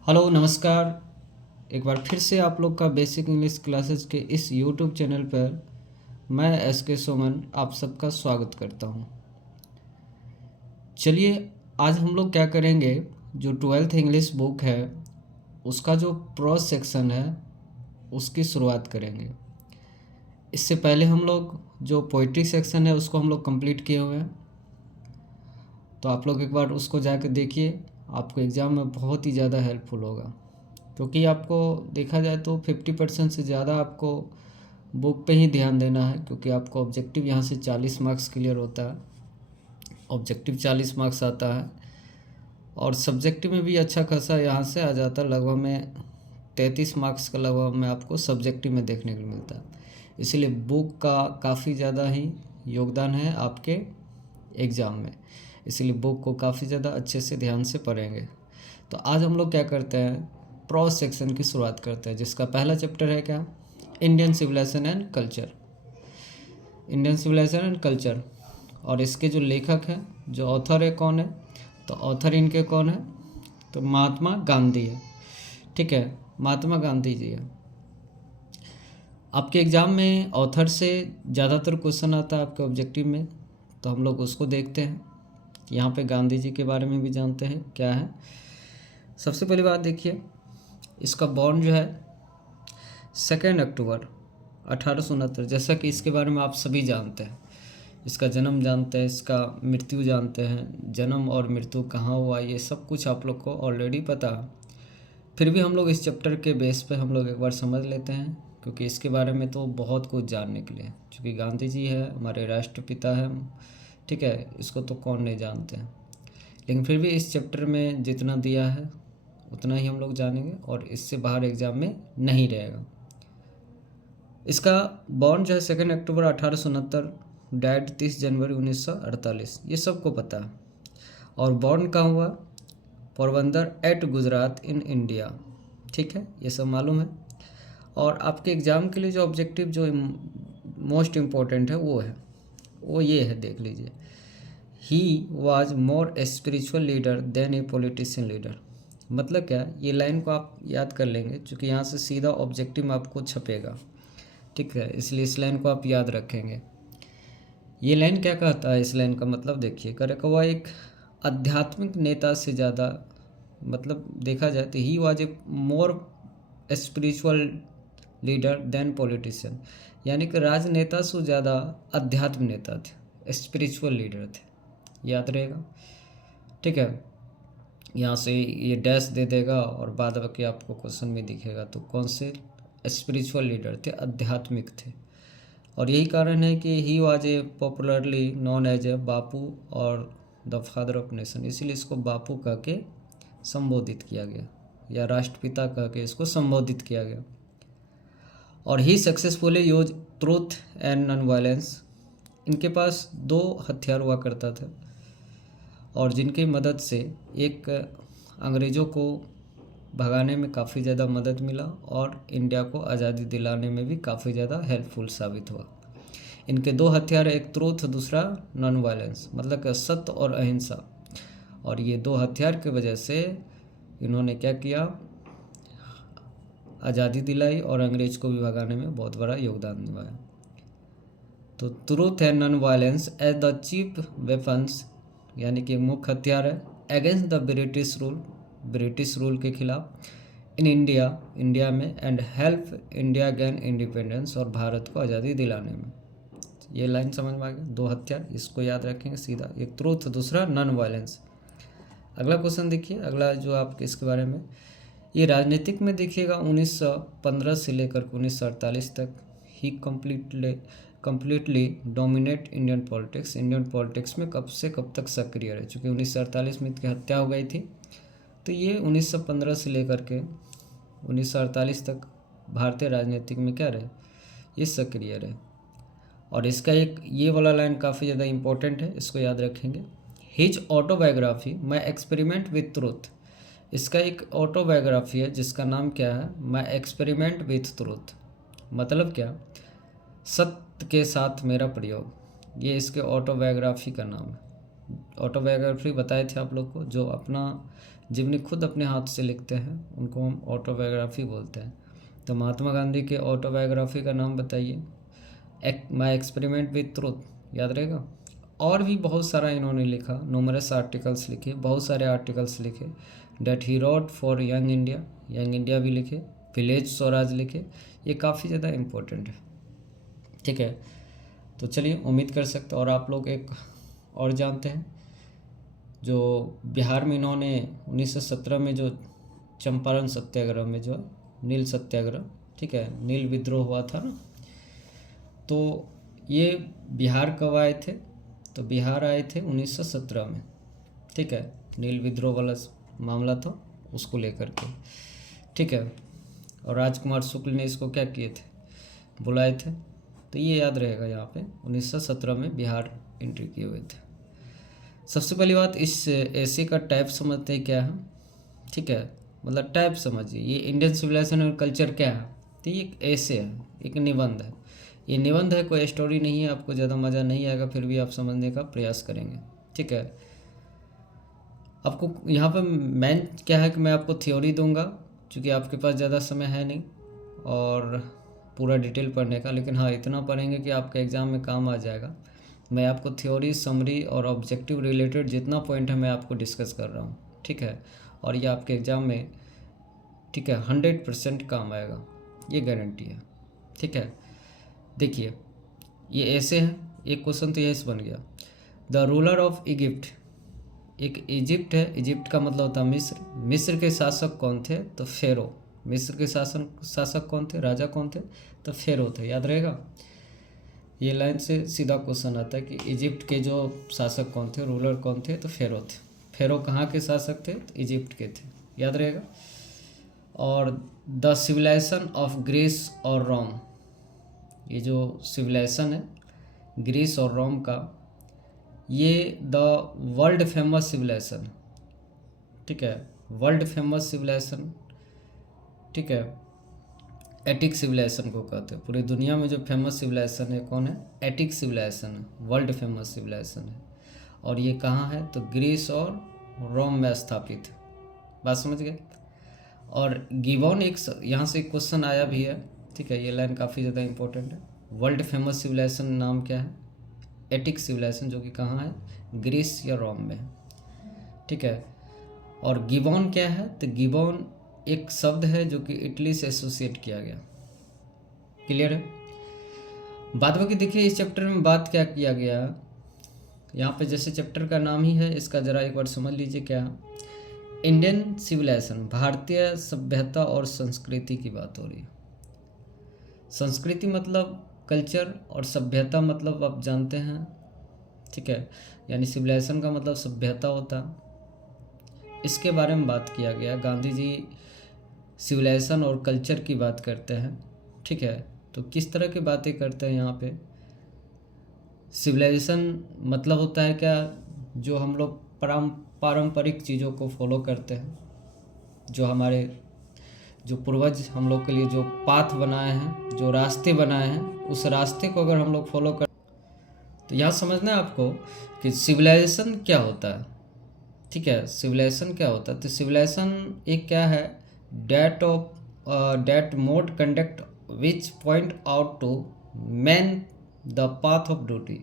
Hello नमस्कार। एक बार फिर से आप लोग का बेसिक इंग्लिश क्लासेस के इस यूट्यूब चैनल पर मैं एस के सुमन आप सबका स्वागत करता हूं। चलिए आज हम लोग क्या करेंगे, जो ट्वेल्थ इंग्लिश बुक है उसका जो प्रोज सेक्शन है उसकी शुरुआत करेंगे। इससे पहले हम लोग जो पोइट्री सेक्शन है उसको हम लोग कंप्लीट किए हुए हैं, तो आप लोग एक बार उसको जाकर देखिए, आपको एग्ज़ाम में बहुत ही ज़्यादा हेल्पफुल होगा। क्योंकि आपको देखा जाए तो 50% से ज़्यादा आपको बुक पे ही ध्यान देना है, क्योंकि आपको ऑब्जेक्टिव यहाँ से 40 मार्क्स क्लियर होता है, ऑब्जेक्टिव 40 मार्क्स आता है और सब्जेक्टिव में भी अच्छा खासा यहाँ से आ जाता है, लगभग में 33 मार्क्स का लगभग में आपको सब्जेक्टिव में देखने को मिलता है। इसीलिए बुक का काफ़ी ज़्यादा ही योगदान है आपके एग्ज़ाम में, इसीलिए बुक को काफ़ी ज़्यादा अच्छे से ध्यान से पढ़ेंगे। तो आज हम लोग क्या करते हैं, प्रोज सेक्शन की शुरुआत करते हैं, जिसका पहला चैप्टर है क्या, Indian civilization and culture. Indian civilization and culture, और इसके जो लेखक हैं, जो ऑथर है कौन है, तो ऑथर इनके कौन है, तो महात्मा गांधी है। ठीक है, महात्मा गांधी जी है। आपके एग्ज़ाम में ऑथर से ज़्यादातर क्वेश्चन आता है आपके ऑब्जेक्टिव में, तो हम लोग उसको देखते हैं। यहाँ पे गांधी जी के बारे में भी जानते हैं क्या है। सबसे पहली बात देखिए, इसका बॉर्न जो है 2 अक्टूबर 1869, जैसा कि इसके बारे में आप सभी जानते हैं। इसका जन्म जानते हैं, इसका मृत्यु जानते हैं, जन्म और मृत्यु कहाँ हुआ ये सब कुछ आप लोग को ऑलरेडी पता है। फिर भी हम लोग इस चैप्टर के बेस पे हम लोग एक बार समझ लेते हैं, क्योंकि इसके बारे में तो बहुत कुछ जानने के लिए, क्योंकि गांधी जी है हमारे राष्ट्रपिता हैं। ठीक है, इसको तो कौन नहीं जानते हैं, लेकिन फिर भी इस चैप्टर में जितना दिया है उतना ही हम लोग जानेंगे और इससे बाहर एग्ज़ाम में नहीं रहेगा। इसका बॉर्न जो है 2 अक्टूबर 1869, डैड 30 जनवरी 1948, ये सबको पता है। और बॉर्न कहाँ हुआ, Porbandar at Gujarat in India. ठीक है, ये सब मालूम है। और आपके एग्ज़ाम के लिए जो ऑब्जेक्टिव जो मोस्ट इम्पोर्टेंट है वो ये है, देख लीजिए। He was more a spiritual leader than a politician leader. मतलब क्या, ये लाइन को आप याद कर लेंगे, क्योंकि यहाँ से सीधा ऑब्जेक्टिव में आपको छपेगा। ठीक है, इसलिए इस लाइन को आप याद रखेंगे। ये लाइन क्या कहता है, इस लाइन का मतलब देखिए, करेगा वह एक आध्यात्मिक नेता से ज़्यादा, मतलब देखा जाए तो he was a more spiritual leader than politician, यानी कि राजनेता से ज़्यादा अध्यात्म नेता थे, स्पिरिचुअल लीडर थे। याद रहेगा। ठीक है, यहाँ से ये डैश दे देगा और बाद बाकी आपको क्वेश्चन में दिखेगा, तो कौन से स्पिरिचुअल लीडर थे, आध्यात्मिक थे। और यही कारण है कि he was a popularly known as a Bapu और द फादर ऑफ नेशन, इसीलिए इसको बापू कह के संबोधित किया गया, या राष्ट्रपिता कह के इसको संबोधित किया गया। और he successfully use truth and non violence. इनके पास 2 हथियार हुआ करता था, और जिनकी मदद से एक अंग्रेज़ों को भगाने में काफ़ी ज़्यादा मदद मिला और इंडिया को आज़ादी दिलाने में भी काफ़ी ज़्यादा हेल्पफुल साबित हुआ। इनके 2 हथियार, एक ट्रूथ, दूसरा नॉन वायलेंस, मतलब कि सत्य और अहिंसा। और ये 2 हथियार की वजह से इन्होंने क्या किया, आज़ादी दिलाई और अंग्रेज को भी भगाने में बहुत बड़ा योगदान निभाया। तो truth and non violence as the chief weapons, यानी कि मुख्य हथियार है, अगेंस्ट द ब्रिटिश रूल के खिलाफ, इन इंडिया में, and help India gain independence, और भारत को आज़ादी दिलाने में। ये लाइन समझ में आ गया, 2 हथियार, इसको याद रखेंगे सीधा, एक ट्रूथ, दूसरा नॉन वायलेंस। अगला क्वेश्चन देखिए, अगला जो आपके इसके बारे में, ये राजनीतिक में देखिएगा 1915 से लेकर 1948 तक he completely dominate Indian politics. Indian politics में कब से कब तक सक्रिय रहे, चूँकि 1948 में इनकी हत्या हो गई थी, तो ये 1915 से लेकर के 1948 तक भारतीय राजनीतिक में क्या रहे, ये सक्रिय रहे। और इसका एक ये वाला लाइन काफ़ी ज़्यादा इम्पोर्टेंट है, इसको याद रखेंगे। His autobiography my experiment with truth. इसका एक ऑटोबायोग्राफी है जिसका नाम क्या है, माई एक्सपेरिमेंट विथ ट्रूथ। मतलब क्या, सत्य के साथ मेरा प्रयोग, ये इसके ऑटोबायोग्राफी का नाम है। ऑटोबायोग्राफी बताए थे आप लोग को, जो अपना जीवनी खुद अपने हाथ से लिखते हैं उनको हम ऑटोबायोग्राफी बोलते हैं। तो महात्मा गांधी के ऑटोबायोग्राफी का नाम बताइए। माई एक्सपेरिमेंट विथ ट्रूथ, याद रहेगा। और भी बहुत सारा इन्होंने लिखा, न्यूमरस आर्टिकल्स लिखे, बहुत सारे आर्टिकल्स लिखे। That he wrote for young India, young India भी लिखे, विलेज स्वराज लिखे। ये काफ़ी ज़्यादा इम्पोर्टेंट है, ठीक है। तो चलिए उम्मीद कर सकते, और आप लोग एक और जानते हैं जो बिहार में इन्होंने 1917 में जो चंपारण सत्याग्रह में जो नील सत्याग्रह, ठीक है, नील विद्रोह हुआ था ना, तो ये बिहार कब आए थे? तो बिहार आए थे 1917 में, ठीक है। नील विद्रोह वाला मामला था उसको लेकर के, ठीक है। और राजकुमार शुक्ल ने इसको क्या किए थे, बुलाए थे। तो ये याद रहेगा, यहाँ पे 1917 में बिहार एंट्री किए हुए थे। सबसे पहली बात, इस ऐसे का टाइप समझते हैं क्या है, ठीक है, मतलब टाइप समझिए। ये इंडियन सिविलाइजेशन और कल्चर क्या है, तो ये एक ऐसे है, एक निबंध है। ये निबंध है, कोई स्टोरी नहीं है। आपको ज़्यादा मज़ा नहीं आएगा, फिर भी आप समझने का प्रयास करेंगे, ठीक है। आपको यहाँ पर मेन क्या है कि मैं आपको थ्योरी दूंगा, क्योंकि आपके पास ज़्यादा समय है नहीं और पूरा डिटेल पढ़ने का, लेकिन हाँ इतना पढ़ेंगे कि आपके एग्ज़ाम में काम आ जाएगा। मैं आपको थ्योरी, समरी और ऑब्जेक्टिव रिलेटेड जितना पॉइंट है मैं आपको डिस्कस कर रहा हूँ, ठीक है। और ये आपके एग्ज़ाम में, ठीक है, 100% काम आएगा, ये गारंटी है, ठीक है। देखिए ये ऐसे है, एक क्वेश्चन तो यही बन गया। द रूलर ऑफ इजिप्ट, एक इजिप्ट है, इजिप्ट का मतलब होता है मिस्र। मिस्र के शासक कौन थे? तो फेरो। मिस्र के शासक कौन थे, राजा कौन थे? तो फेरो थे, याद रहेगा। ये लाइन से सीधा क्वेश्चन आता है कि इजिप्ट के जो शासक कौन थे, रूलर कौन थे? तो फेरो थे। फेरो कहाँ के शासक थे? तो इजिप्ट के थे, याद रहेगा। और द सिविलाइजेशन ऑफ ग्रीस और रोम, ये जो सिविलाइजेशन है ग्रीस और रोम का, ये द वर्ल्ड फेमस सिविलाइजेशन, ठीक है, वर्ल्ड फेमस सिविलाइजेशन, ठीक है। एटिक सिविलाइजेशन को कहते हैं। पूरी दुनिया में जो फेमस सिविलाइजेशन है कौन है? एटिक सिविलाइजेशन है, वर्ल्ड फेमस सिविलाइजेशन है। और ये कहाँ है? तो ग्रीस और रोम में स्थापित है। बात समझ गए। और गिबॉन एक यहाँ से एक क्वेश्चन आया भी है, ठीक है, ये लाइन काफ़ी ज़्यादा इंपॉर्टेंट है। वर्ल्ड फेमस सिविलाइजेशन नाम क्या है? एटिक सिविलाइजेशन, जो कि कहाँ है? ग्रीस या रोम में, ठीक है। और गिबॉन क्या है? तो गिबॉन एक शब्द है जो कि इटली से एसोसिएट किया गया। क्लियर है। बाद बाकी देखिए इस चैप्टर में बात क्या किया गया, यहाँ पे जैसे चैप्टर का नाम ही है, इसका ज़रा एक बार समझ लीजिए क्या। इंडियन सिविलाइजेशन, भारतीय सभ्यता और संस्कृति की बात हो रही है। संस्कृति मतलब कल्चर, और सभ्यता मतलब आप जानते हैं, ठीक है, यानी सिविलाइजेशन का मतलब सभ्यता होता। इसके बारे में बात किया गया। गांधी जी सिविलाइजेशन और कल्चर की बात करते हैं, ठीक है। तो किस तरह की बातें करते हैं यहाँ पे? सिविलाइजेशन मतलब होता है क्या? जो हम लोग पारंपरिक चीज़ों को फॉलो करते हैं, जो हमारे जो पूर्वज हम लोग के लिए जो पाथ बनाए हैं, जो रास्ते बनाए हैं, उस रास्ते को अगर हम लोग फॉलो कर, तो यहाँ समझना है आपको कि सिविलाइजेशन क्या होता है, ठीक है। सिविलाइजेशन क्या होता है? तो सिविलाइजेशन एक क्या है? That mode conduct which point out to man the path of duty,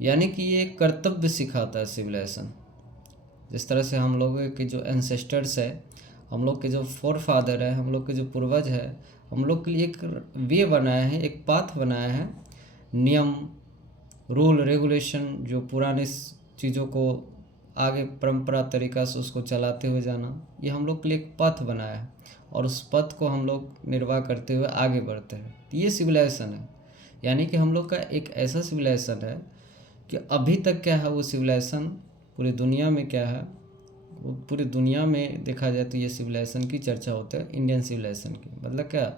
यानी कि ये कर्तव्य सिखाता है सिविलाइजेशन। जिस तरह से हम लोगों के जो एंसेस्टर्स है, हम लोग के जो फोर फादर है, हम लोग के जो पूर्वज है, हम लोग के लिए एक वे बनाया है, एक पाथ बनाया है, नियम, रूल, रेगुलेशन, जो पुराने चीज़ों को आगे परंपरा तरीका से उसको चलाते हुए जाना, ये हम लोग के लिए एक पथ बनाया है, और उस पथ को हम लोग निर्वाह करते हुए आगे बढ़ते हैं। तो ये सिविलाइजेशन है। यानी कि हम लोग का एक ऐसा सिविलाइजेशन है कि अभी तक क्या है, वो सिविलाइजेशन पूरी दुनिया में क्या है, वो पूरी दुनिया में देखा जाए तो ये सिविलाइजेशन की चर्चा होती है, इंडियन सिविलाइजेशन की। मतलब क्या,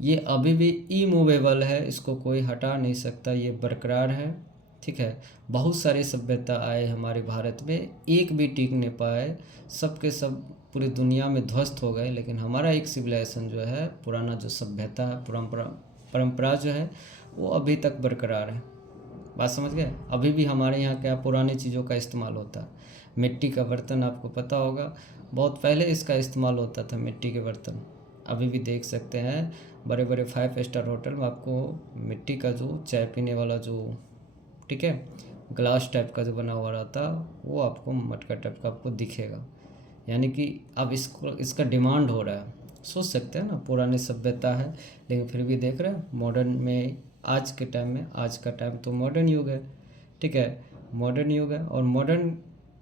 ये अभी भी इमूवेबल है, इसको कोई हटा नहीं सकता, ये बरकरार है, ठीक है। बहुत सारे सभ्यता आए हमारे भारत में, एक भी टिक नहीं पाए, सब के सब पूरी दुनिया में ध्वस्त हो गए, लेकिन हमारा एक सिविलाइजेशन जो है, पुराना जो सभ्यता है, परंपरा जो है, वो अभी तक बरकरार है। बात समझ गए। अभी भी हमारे यहाँ क्या पुरानी चीज़ों का इस्तेमाल होता है। मिट्टी का बर्तन आपको पता होगा, बहुत पहले इसका इस्तेमाल होता था मिट्टी के बर्तन। अभी भी देख सकते हैं बड़े बड़े 5 स्टार होटल में आपको मिट्टी का जो चाय पीने वाला जो, ठीक है, ग्लास टाइप का जो बना हुआ रहता, वो आपको मटका टाइप का आपको दिखेगा। यानी कि अब इसका डिमांड हो रहा है। सोच सकते हैं ना, पुरानी सभ्यता है लेकिन फिर भी देख रहे हैं मॉडर्न में, आज के टाइम में, आज का टाइम तो मॉडर्न युग है, ठीक है, मॉडर्न युग है। और मॉडर्न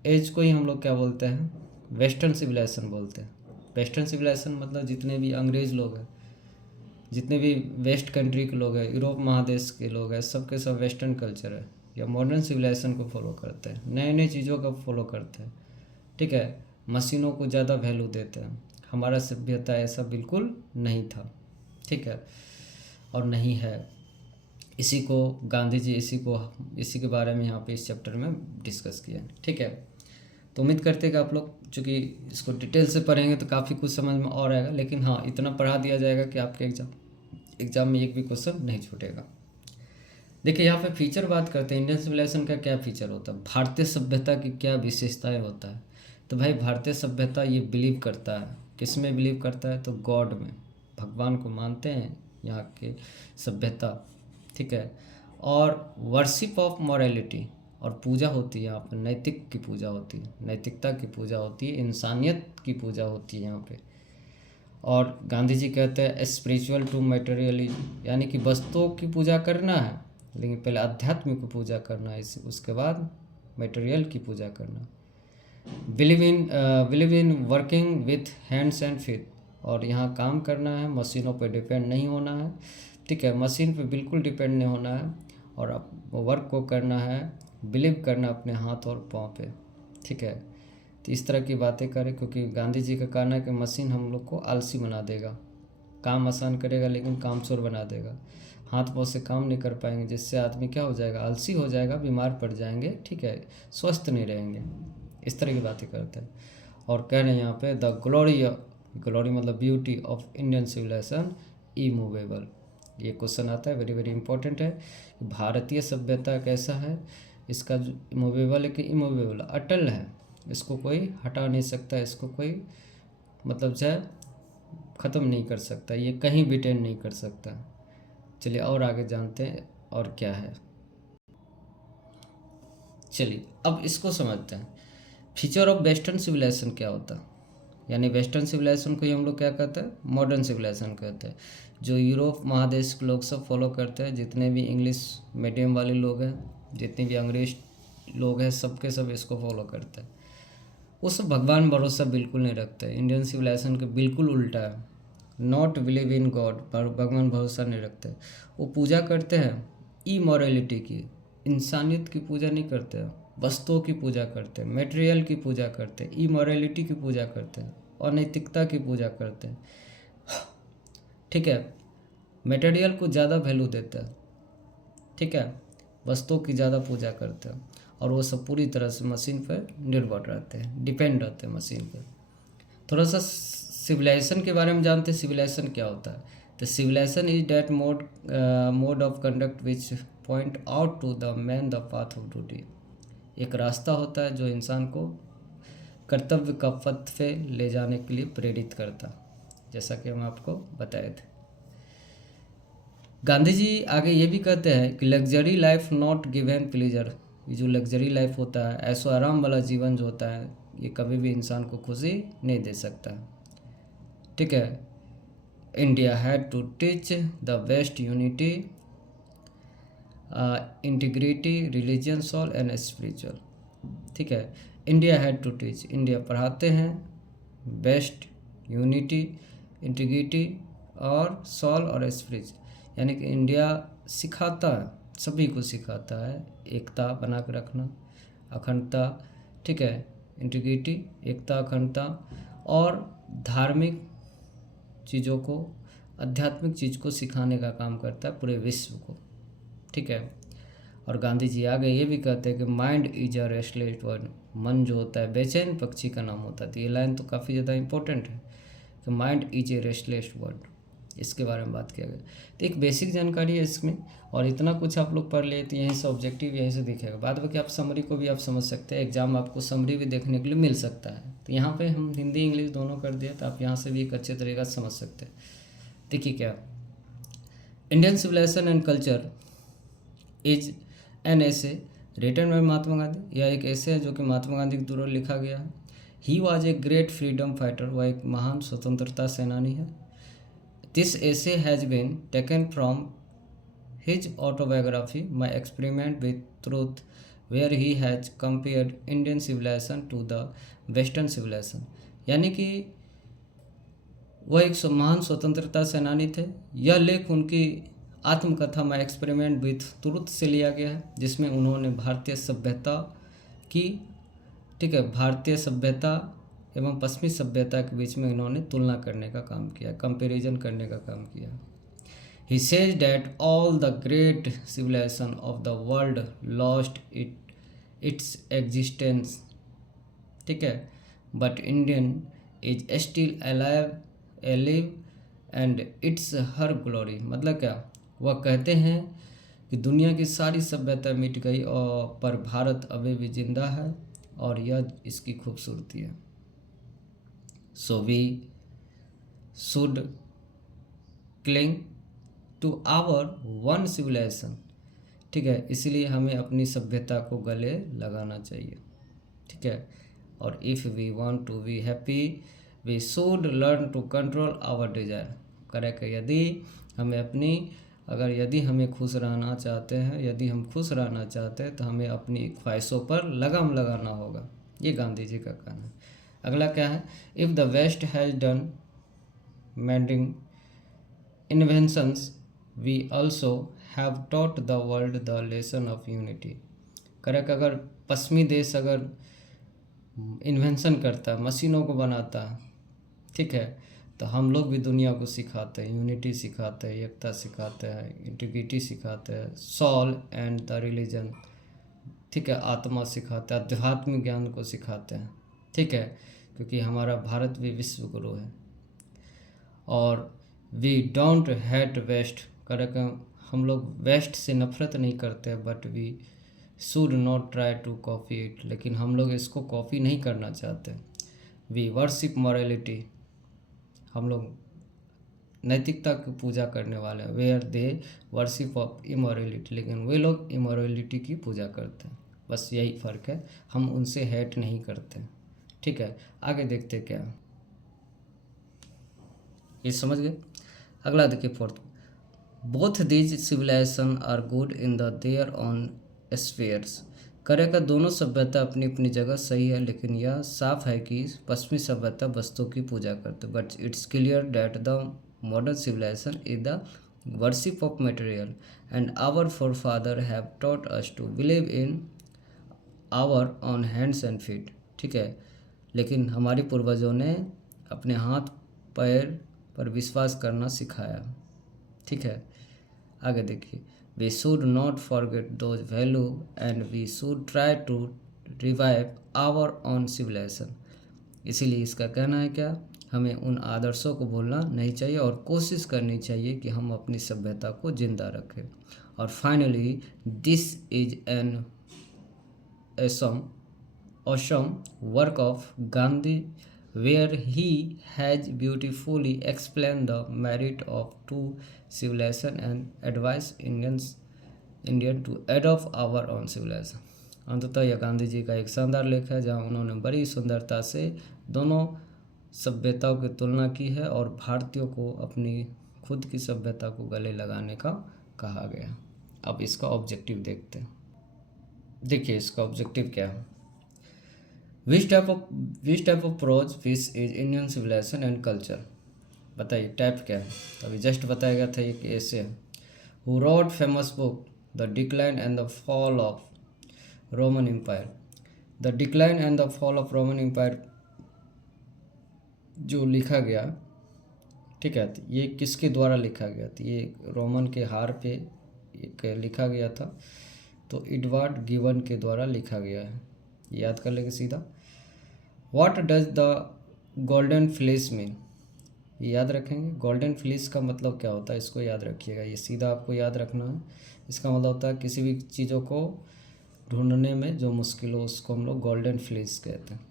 एज को ही हम लोग क्या बोलते हैं, वेस्टर्न सिविलाइजेशन बोलते हैं। वेस्टर्न सिविलाइजेशन मतलब जितने भी अंग्रेज़ लोग हैं, जितने भी वेस्ट कंट्री के लोग हैं, यूरोप महादेश के लोग हैं, सब के सब वेस्टर्न कल्चर है या मॉडर्न सिविलाइजेशन को फॉलो करते हैं, नए नए चीज़ों का फॉलो करते हैं, ठीक है, मशीनों को ज़्यादा वैल्यू देते हैं। हमारा सभ्यता ऐसा बिल्कुल नहीं था, ठीक है, और नहीं है। इसी को गांधी जी इसी के बारे में यहाँ पे इस चैप्टर में डिस्कस किया, ठीक है। तो उम्मीद करते हैं कि आप लोग चूँकि इसको डिटेल से पढ़ेंगे तो काफ़ी कुछ समझ में और आएगा, लेकिन हाँ इतना पढ़ा दिया जाएगा कि आपके एग्ज़ाम में एक भी क्वेश्चन नहीं छूटेगा। देखिए यहाँ पे फीचर बात करते हैं, इंडियन सिविलाइजेशन का क्या फीचर होता है, भारतीय सभ्यता की क्या विशेषताएं होता है। तो भाई भारतीय सभ्यता ये बिलीव करता है, किस में बिलीव करता है, तो गॉड में, भगवान को मानते हैं यहाँ के सभ्यता, ठीक है। और वर्शिप ऑफ मॉरलिटी, और पूजा होती है यहाँ पर, नैतिक की पूजा होती है, नैतिकता की पूजा होती है, इंसानियत की पूजा होती है यहाँ पे। और गांधी जी कहते हैं स्पिरिचुअल टू मटेरियलिज्म, यानी कि वस्तुओं की पूजा करना है लेकिन पहले अध्यात्म की पूजा करना है, उसके बाद मटेरियल की पूजा करना। Believe in working with hands and feet, और यहाँ काम करना है, मशीनों पर डिपेंड नहीं होना है, ठीक है, मशीन पे बिल्कुल डिपेंड नहीं होना है, और अब वर्क को करना है, बिलीव करना अपने हाथ और पाँव पे, ठीक है। तो इस तरह की बातें करें, क्योंकि गांधी जी का कहना है कि मशीन हम लोग को आलसी बना देगा, काम आसान करेगा लेकिन कामचोर बना देगा, हाथ पाँव से काम नहीं कर पाएंगे, जिससे आदमी क्या हो जाएगा, आलसी हो जाएगा, बीमार पड़ जाएंगे, ठीक है, स्वस्थ नहीं रहेंगे। इस तरह की बातें करते हैं। और कह रहे हैं यहाँ पे द ग्लोरी मतलब beauty of Indian civilization immovable, ये क्वेश्चन आता है, वेरी वेरी इंपॉर्टेंट है। भारतीय सभ्यता कैसा है, इसका जो इमूवेबल है कि इमूवेबल, अटल है, इसको कोई हटा नहीं सकता, इसको कोई मतलब जो है ख़त्म नहीं कर सकता, ये कहीं भी टेंड नहीं कर सकता। चलिए और आगे जानते हैं और क्या है। चलिए अब इसको समझते हैं, फीचर ऑफ वेस्टर्न सिविलाइजेशन क्या होता है। यानी वेस्टर्न सिविलाइजेशन को ही हम लोग क्या कहते हैं, मॉडर्न सिविलाइजेशन कहते हैं, जो यूरोप महादेश के लोग सब फॉलो करते हैं, जितने भी इंग्लिश मीडियम वाले लोग हैं, जितने भी अंग्रेज लोग हैं, सबके सब इसको फॉलो करते हैं। वो सब भगवान भरोसा बिल्कुल नहीं रखते, इंडियन सिविलाइजेशन के बिल्कुल उल्टा है, नॉट बिलीव इन गॉड, भगवान भरोसा नहीं रखते। वो पूजा करते हैं इमोरलिटी की, इंसानियत की पूजा नहीं करते हैं, वस्तुओं की पूजा करते हैं, मटेरियल की पूजा करते हैं, इमोरलिटी की पूजा करते हैं, अनैतिकता की पूजा करते हैं, ठीक है, मटेरियल को ज़्यादा वैल्यू देते हैं, ठीक है, वस्तुओं की ज़्यादा पूजा करते हैं, और वो सब पूरी तरह से मशीन पर निर्भर रहते हैं, डिपेंड रहते हैं मशीन पर। थोड़ा सा सिविलाइजेशन के बारे में जानते हैं, सिविलाइजेशन क्या होता है। तो civilization is that mode of conduct which point out to the man the path of duty, एक रास्ता होता है जो इंसान को कर्तव्य का पथ पे ले जाने के लिए प्रेरित करता, जैसा कि हम आपको बताए थे। गांधी जी आगे ये भी कहते हैं कि luxury life not given pleaser, ये जो लग्जरी लाइफ होता है, ऐसो आराम वाला जीवन जो होता है, ये कभी भी इंसान को खुशी नहीं दे सकता, ठीक है। India had to teach the best unity, integrity, religion, soul and spiritual, ठीक है। India had to teach, India पढ़ाते हैं बेस्ट यूनिटी, इंटीग्रिटी और सोल और स्पिरिचुअल, यानी कि इंडिया सिखाता है, सभी को सिखाता है एकता बना के रखना, अखंडता, ठीक है, इंटीग्रिटी, एकता, अखंडता, और धार्मिक चीज़ों को, आध्यात्मिक चीज़ को सिखाने का काम करता है पूरे विश्व को, ठीक है। और गांधी जी आगे ये भी कहते हैं कि mind is a restless bird, मन जो होता है बेचैन पक्षी का नाम होता है। तो ये लाइन तो काफ़ी ज़्यादा इंपॉर्टेंट है कि mind is a restless bird, इसके बारे में बात किया गया। तो एक बेसिक जानकारी है इसमें, और इतना कुछ आप लोग पढ़ ले तो यहीं से ऑब्जेक्टिव यहीं से दिखेगा। बाद में कि आप समरी को भी आप समझ सकते हैं, एग्जाम आपको समरी भी देखने के लिए मिल सकता है। तो यहाँ पे हम हिंदी इंग्लिश दोनों कर दिया, तो आप यहाँ से भी एक अच्छे तरीके से समझ सकते हैं। देखिए क्या, Indian civilization and culture is an essay written by Mahatma Gandhi. यह एक ऐसे है जो कि महात्मा गांधी के द्वारा लिखा गया है। ही was a great freedom fighter, वह एक महान स्वतंत्रता सेनानी है। This essay has been taken from his autobiography, My Experiment with Truth, where he has compared Indian civilization to the Western civilization। यानी कि वह एक महान स्वतंत्रता सेनानी थे। यह लेख उनकी आत्मकथा माई एक्सपेरिमेंट विथ ट्रूथ से लिया गया है, जिसमें उन्होंने भारतीय सभ्यता की, ठीक है, भारतीय सभ्यता एवं पश्चिमी सभ्यता के बीच में इन्होंने तुलना करने का काम किया, कंपैरिजन करने का काम किया। He says that all the great civilisation of the world lost its existence, ठीक है, but Indian is still alive and it's her glory. मतलब क्या, वह कहते हैं कि दुनिया की सारी सभ्यता मिट गई और पर भारत अभी भी जिंदा है, और यह इसकी खूबसूरती है। So we should cling to our one civilization, ठीक है, इसलिए हमें अपनी सभ्यता को गले लगाना चाहिए, ठीक है। और if we want to be happy we should learn to control our desire. Correct है, यदि हमें खुश रहना चाहते हैं, यदि हम खुश रहना चाहते हैं तो हमें अपनी ख्वाहिशों पर लगाम लगाना होगा। ये गांधी जी का कहना है। अगला क्या है, if the west has done mending inventions we also have taught the world the lesson of unity. Correct, अगर पश्चिमी देश अगर इन्वेंशन करता है, मशीनों को बनाता है, ठीक है, तो हम लोग भी दुनिया को सिखाते हैं, यूनिटी सिखाते हैं, एकता सिखाते हैं, इंटीग्रिटी सिखाते हैं, सॉल एंड द रिलीजन, ठीक है, आत्मा सिखाते हैं, आध्यात्मिक ज्ञान को सिखाते हैं, ठीक है, क्योंकि हमारा भारत भी विश्व गुरु है। और we don't hate west, correct, हम लोग वेस्ट से नफरत नहीं करते, but we should not try to copy it, लेकिन हम लोग इसको कॉपी नहीं करना चाहते। वी वर्शिप मॉरलिटी, हम लोग नैतिकता की पूजा करने वाले हैं। Where they worship of immorality, लेकिन वे लोग इमोरलिटी की पूजा करते हैं। बस यही फ़र्क है, हम उनसे हेट नहीं करते, ठीक है। आगे देखते क्या, ये समझ गए। अगला देखिए fourth, both these civilization are good in the their own spheres. करेगा, दोनों सभ्यता अपनी अपनी जगह सही है, लेकिन यह साफ है कि पश्चिमी सभ्यता वस्तुओं की पूजा करते, but it's clear that the modern civilization is the worship of material and our forefather have taught us to believe in our own hands and feet, ठीक है, लेकिन हमारे पूर्वजों ने अपने हाथ पैर पर विश्वास करना सिखाया, ठीक है। आगे देखिए, we should not forget those value and we should try to revive our own civilization. इसीलिए इसका कहना है क्या, हमें उन आदर्शों को भूलना नहीं चाहिए और कोशिश करनी चाहिए कि हम अपनी सभ्यता को जिंदा रखें। और finally this is an awesome work of Gandhi, where he has beautifully explained the merit of two civilization and advised Indian to adopt our own civilization। अंततः यह गांधी जी का एक शानदार लेख है, जहाँ उन्होंने बड़ी सुंदरता से दोनों सभ्यताओं की तुलना की है और भारतीयों को अपनी खुद की सभ्यता को गले लगाने का कहा गया। अब इसका ऑब्जेक्टिव देखते हैं। देखिए इसका ऑब्जेक्टिव क्या है, which type of prose which is Indian civilization and culture. बताइए टाइप क्या है, तो अभी जस्ट बताया गया था एक ऐसे है, who wrote famous book the decline and the fall of Roman Empire. The decline and the fall of Roman Empire जो लिखा गया, ठीक है, ये किसके द्वारा लिखा गया था, ये रोमन के हार पे एक लिखा गया था, तो एडवर्ड गिवन के द्वारा लिखा गया है, याद कर लेंगे सीधा। What does the golden fleece mean, ये याद रखेंगे। गोल्डन फ्लीस का मतलब क्या होता है, इसको याद रखिएगा, ये सीधा आपको याद रखना है। इसका मतलब होता है किसी भी चीज़ों को ढूंढने में जो मुश्किल हो उसको हम लोग गोल्डन फ्लीस कहते हैं।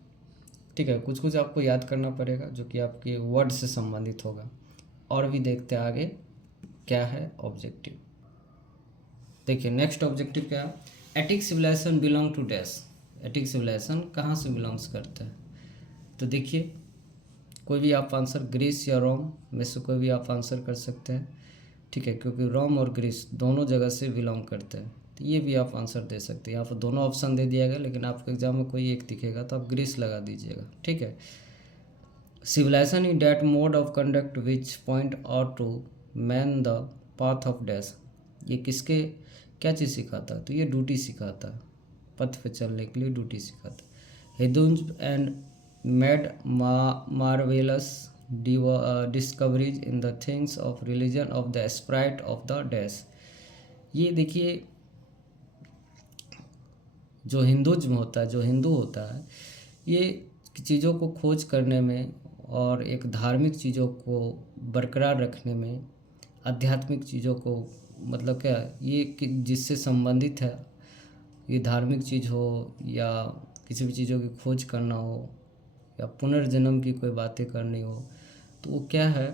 ठीक है, कुछ कुछ आपको याद करना पड़ेगा जो कि आपके वर्ड से संबंधित होगा। और भी देखते हैं आगे क्या है ऑब्जेक्टिव। देखिए नेक्स्ट ऑब्जेक्टिव क्या है, Attic civilization belong to dash. Attic civilization कहाँ से बिलोंग्स करते हैं, तो देखिए कोई भी आप आंसर, ग्रीस या रोम में से कोई भी आप आंसर कर सकते हैं। ठीक है, क्योंकि रोम और ग्रीस दोनों जगह से बिलोंग करते हैं, तो ये भी आप आंसर दे सकते हैं। यहाँ पर दोनों ऑप्शन दे दिया गया, लेकिन आपके एग्जाम में कोई एक दिखेगा तो आप ग्रीस लगा दीजिएगा। ठीक है, civilization is that mode of conduct which point out to man the path of dash. ये किसके क्या चीज़ सिखाता है, तो ये ड्यूटी सिखाता है, पथ पे चलने के लिए ड्यूटी सिखाता है। हिदुंज and made marvellous discoveries in the things of religion of the spirit of the dash. ये देखिए जो हिंदुज्म होता है, जो हिंदू होता है, ये चीज़ों को खोज करने में और एक धार्मिक चीज़ों को बरकरार रखने में, आध्यात्मिक चीज़ों को मतलब क्या ये कि जिससे संबंधित है, ये धार्मिक चीज़ हो या किसी भी चीज़ों की खोज करना हो या पुनर्जन्म की कोई बातें करनी हो, तो वो क्या है,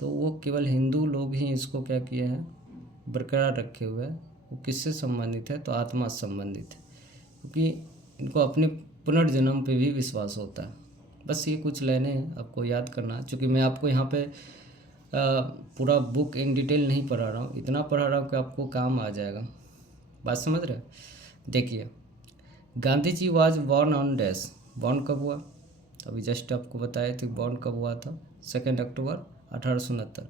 तो वो केवल हिंदू लोग ही इसको क्या किए हैं, बरकरार रखे हुए हैं। वो किससे संबंधित है, तो आत्मा से संबंधित है, क्योंकि इनको अपने पुनर्जन्म पे भी विश्वास होता है। बस ये कुछ लाइनें हैं आपको याद करना, क्योंकि मैं आपको यहाँ पे पूरा बुक इन डिटेल नहीं पढ़ा रहा हूँ, इतना पढ़ा रहा हूँ कि आपको काम आ जाएगा। बात समझ रहे हैं? देखिए Gandhi ji was born on dash. Born कब हुआ, अभी जस्ट आपको बताया थे बॉर्न कब हुआ था, 2 अक्टूबर 1869।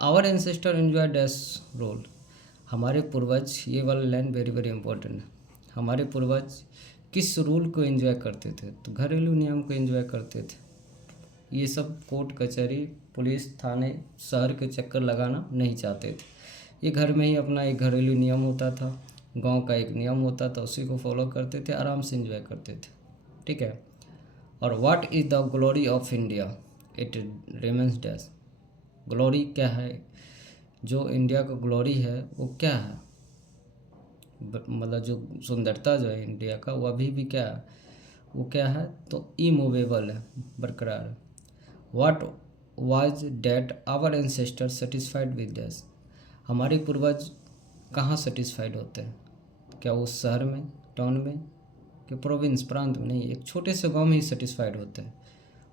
Our ancestor enjoy dash role. हमारे पूर्वज, ये वाला लाइन वेरी वेरी इंपॉर्टेंट है, हमारे पूर्वज किस रूल को एंजॉय करते थे, तो घरेलू नियम को एंजॉय करते थे। ये सब कोर्ट कचहरी पुलिस थाने शहर के चक्कर लगाना नहीं चाहते थे, ये घर में ही अपना एक घरेलू नियम होता था, गांव का एक नियम होता था, उसी को फॉलो करते थे, आराम से एंजॉय करते थे। ठीक है, और what is the glory of India, it remains dash. Glory क्या है, जो इंडिया का ग्लोरी है वो क्या है, मतलब जो सुंदरता जो है इंडिया का वो अभी भी क्या है, वो क्या है, तो इमूवेबल है, बरकरार है। What was that our ancestor satisfied with dash. हमारे पूर्वज कहाँ सेटिस्फाइड होते हैं, क्या वो शहर में, टाउन में, कि प्रोविंस प्रांत में, नहीं, एक छोटे से गांव में ही सेटिस्फाइड होते हैं,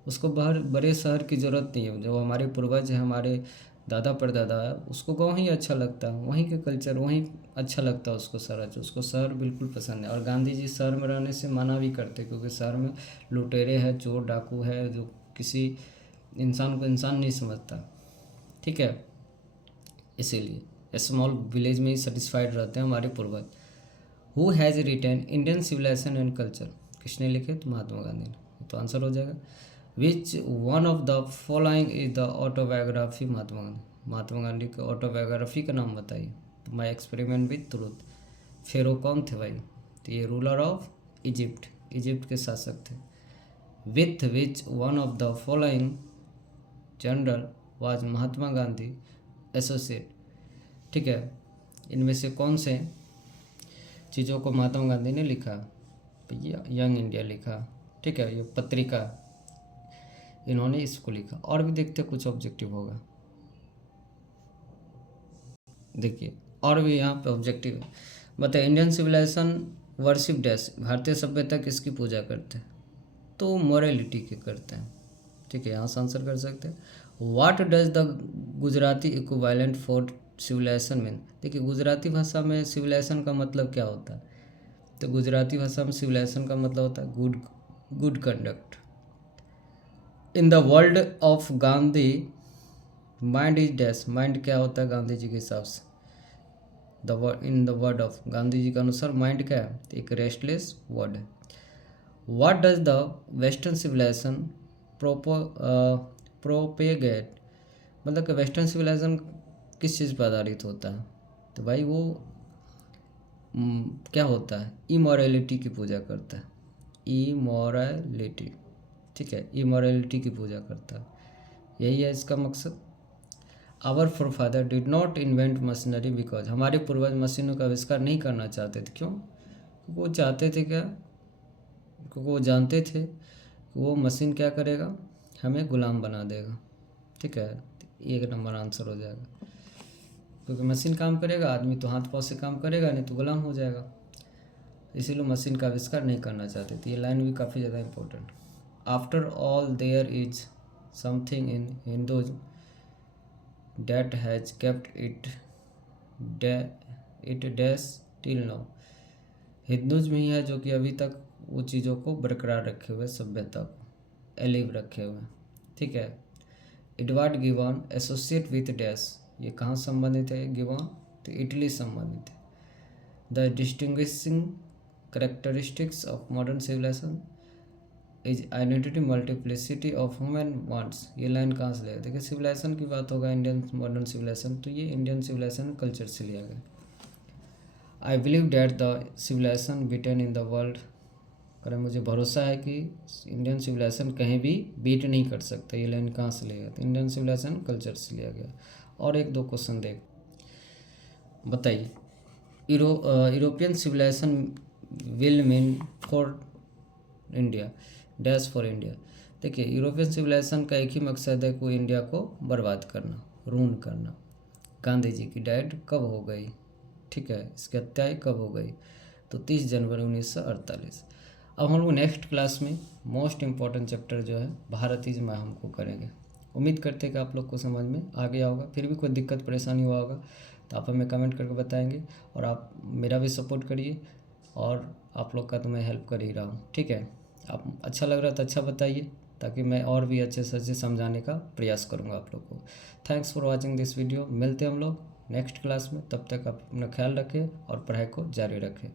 उसको बाहर बड़े शहर की ज़रूरत नहीं है। जो हमारे पूर्वज हैं, हमारे दादा परदादा है, उसको गांव ही अच्छा लगता है, वहीं के कल्चर वहीं अच्छा लगता है उसको, सारा जो उसको शहर बिल्कुल पसंद है। और गांधी जी शहर में रहने से मना भी करते, क्योंकि शहर में लुटेरे हैं, चोर डाकू है, जो किसी इंसान को इंसान नहीं समझता। ठीक है, इसीलिए स्मॉल विलेज में ही सेटिस्फाइड रहते हैं हमारे पूर्वज। Who has written Indian civilization and culture, किसने लिखे, तो महात्मा गांधी ने, तो आंसर हो जाएगा। Which one of the following is the autobiography Mahatma Gandhi. Mahatma Gandhi के ऑटोबायोग्राफी का नाम बताइए, तो माई एक्सपेरिमेंट विद ट्रूथ। फेरो कौन थे भाई, तो ये रूलर ऑफ इजिप्ट, इजिप्ट के शासक थे। With which one of the following general was Mahatma Gandhi associate. ठीक है, इनमें से कौन से चीज़ों को महात्मा गांधी ने लिखा, भैया यंग इंडिया लिखा। ठीक है, ये पत्रिका इन्होंने इसको लिखा। और भी देखते कुछ ऑब्जेक्टिव होगा, देखिए और भी यहाँ पे ऑब्जेक्टिव है। बताइए इंडियन सिविलाइजेशन वर्शिप डैश। भारतीय सभ्यता किसकी पूजा करते हैं, तो मोरालिटी की करते हैं। ठीक है, यहाँ से आंसर कर सकते हैं। What does the Gujarati equivalent for civilization mean. देखिए गुजराती भाषा में सिविलाइजेशन का मतलब क्या होता है, तो गुजराती भाषा में सिविलाइजेशन का मतलब होता है good conduct. In the world of Gandhi mind is dash. Mind क्या होता है गांधी जी के हिसाब से, in the word of Gandhi ji के अनुसार माइंड क्या है, तो एक रेस्टलेस वर्ड है। What does the western civilisation propagate, मतलब कि वेस्टर्न सिविलाइजेशन किस चीज़ पर आधारित होता है, तो भाई वो क्या होता है, इमोरलिटी की पूजा करता है। इमोरलिटी, ठीक है, इमोरलिटी की पूजा करता है। यही है इसका मकसद। Our forefather did not invent machinery because, हमारे पूर्वज मशीनों का आविष्कार नहीं करना चाहते थे। क्यों? क्योंकि वो चाहते थे क्या, क्योंकि वो जानते थे कि वो मशीन क्या करेगा, हमें गुलाम बना देगा। ठीक है, एक नंबर आंसर हो जाएगा, क्योंकि मशीन काम करेगा, आदमी तो हाथ पाँव से काम करेगा, नहीं तो गुलाम हो जाएगा। इसीलिए मशीन का आविष्कार नहीं करना चाहते थे। ये लाइन भी काफ़ी ज़्यादा important. After all there is something in Hinduism that has kept it dash till now, Hinduism में ही है जो कि अभी तक वो चीज़ों को बरकरार रखे हुए, सभ्यता को एलिव रखे हुए। ठीक है। Edward Gibbon associate with dash, ये कहाँ संबंधित है गिबन, तो इटली संबंधित है। The distinguishing characteristics of modern civilization is identity multiplicity of human wants, ये लाइन कहाँ से लिया? देखिए सिविलाइजेशन की बात होगा, इंडियन मॉडर्न सिविलाइजेशन, तो ये इंडियन सिविलाइजेशन कल्चर से लिया गया। I believe that the civilization beaten in the world, करें मुझे भरोसा है कि इंडियन सिविलाइजेशन कहीं भी बीट नहीं कर सकता। ये लाइन कहाँ से लिया गया? तो इंडियन सिविलाइजेशन कल्चर से लिया गया। और एक दो क्वेश्चन देख बताइए। European civilization will mean for India dash for India. देखिए यूरोपियन सिविलाइजेशन का एक ही मकसद है कि इंडिया को बर्बाद करना, रून करना। गांधी जी की डेथ कब हो गई? ठीक है, इसकी हत्या कब हो गई? तो 30 जनवरी 1948। अब हम लोग नेक्स्ट क्लास में मोस्ट इम्पॉर्टेंट चैप्टर जो है भारतीय में हमको करेंगे। उम्मीद करते हैं कि आप लोग को समझ में आ गया होगा। फिर भी कोई दिक्कत परेशानी हुआ होगा तो आप हमें कमेंट करके बताएंगे, और आप मेरा भी सपोर्ट करिए, और आप लोग का तो मैं हेल्प कर ही रहा हूँ। ठीक है, आप अच्छा लग रहा है तो अच्छा बताइए, ताकि मैं और भी अच्छे से अच्छे समझाने का प्रयास करूँगा आप लोग को। Thanks for watching this video. मिलते हैं हम लोग नेक्स्ट क्लास में, तब तक आप अपना ख्याल रखें और पढ़ाई को जारी रखें।